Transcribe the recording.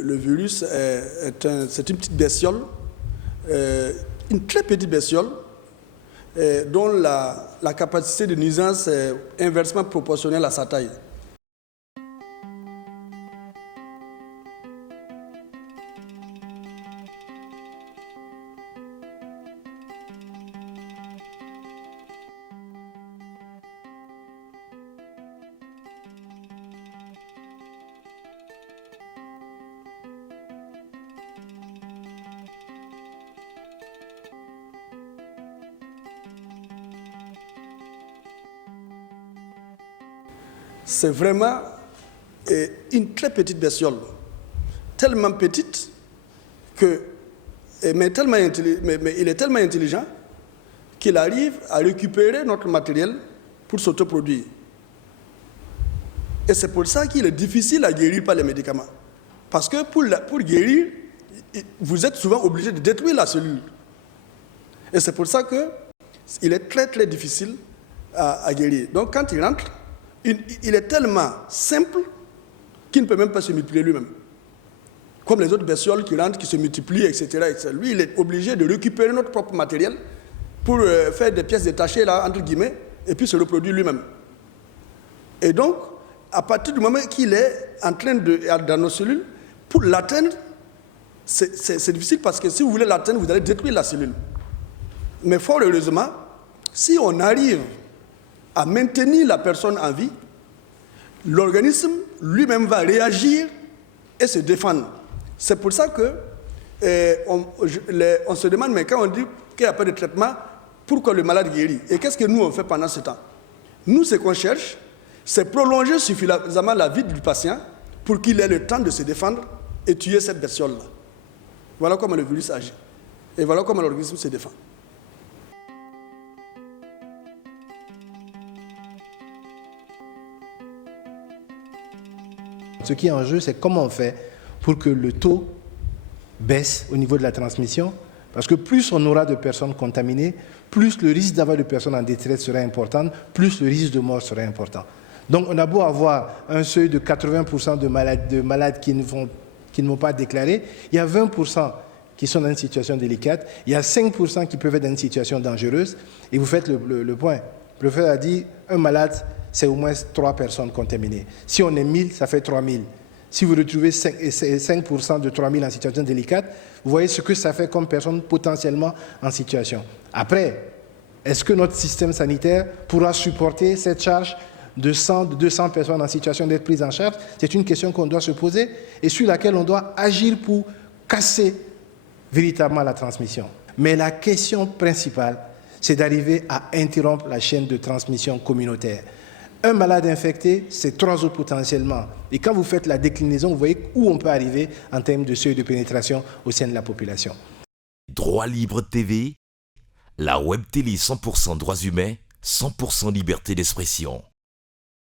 Le virus c'est une petite bestiole, une très petite bestiole, dont la capacité de nuisance est inversement proportionnelle à sa taille. C'est vraiment une très petite bestiole, tellement petite mais il est tellement intelligent qu'il arrive à récupérer notre matériel pour s'autoproduire. Et c'est pour ça qu'il est difficile à guérir par les médicaments. Parce que pour guérir, vous êtes souvent obligé de détruire la cellule. Et c'est pour ça qu'il est très très difficile à guérir. Donc quand il rentre, il est tellement simple qu'il ne peut même pas se multiplier lui-même. Comme les autres bestioles qui rentrent, qui se multiplient, etc., etc. Lui, il est obligé de récupérer notre propre matériel pour faire des pièces détachées, là, entre guillemets, et puis se reproduire lui-même. Et donc, à partir du moment qu'il est en train dans nos cellules, pour l'atteindre, c'est difficile parce que si vous voulez l'atteindre, vous allez détruire la cellule. Mais fort heureusement, si on arrive à maintenir la personne en vie, l'organisme lui-même va réagir et se défendre. C'est pour ça que on se demande, mais quand on dit qu'il n'y a pas de traitement, pourquoi le malade guérit? Et qu'est-ce que nous on fait pendant ce temps? Nous, ce qu'on cherche, c'est prolonger suffisamment la vie du patient pour qu'il ait le temps de se défendre et tuer cette bestiole-là. Voilà comment le virus agit. Et voilà comment l'organisme se défend. Ce qui est en jeu, c'est comment on fait pour que le taux baisse au niveau de la transmission. Parce que plus on aura de personnes contaminées, plus le risque d'avoir de personnes en détresse sera important, plus le risque de mort sera important. Donc on a beau avoir un seuil de 80% de malades qui ne vont pas déclarer, il y a 20% qui sont dans une situation délicate, il y a 5% qui peuvent être dans une situation dangereuse, et vous faites le point. Le professeur a dit, un malade, c'est au moins 3 personnes contaminées. Si on est 1000, ça fait 3000. Si vous retrouvez 5% de 3000 en situation délicate, vous voyez ce que ça fait comme personne potentiellement en situation. Après, est-ce que notre système sanitaire pourra supporter cette charge de 100, de 200 personnes en situation d'être prises en charge? C'est une question qu'on doit se poser et sur laquelle on doit agir pour casser véritablement la transmission. Mais la question principale, c'est d'arriver à interrompre la chaîne de transmission communautaire. Un malade infecté, c'est 3 autres potentiellement. Et quand vous faites la déclinaison, vous voyez où on peut arriver en termes de seuil de pénétration au sein de la population. Droit Libre TV, la web télé 100% droits humains, 100% liberté d'expression.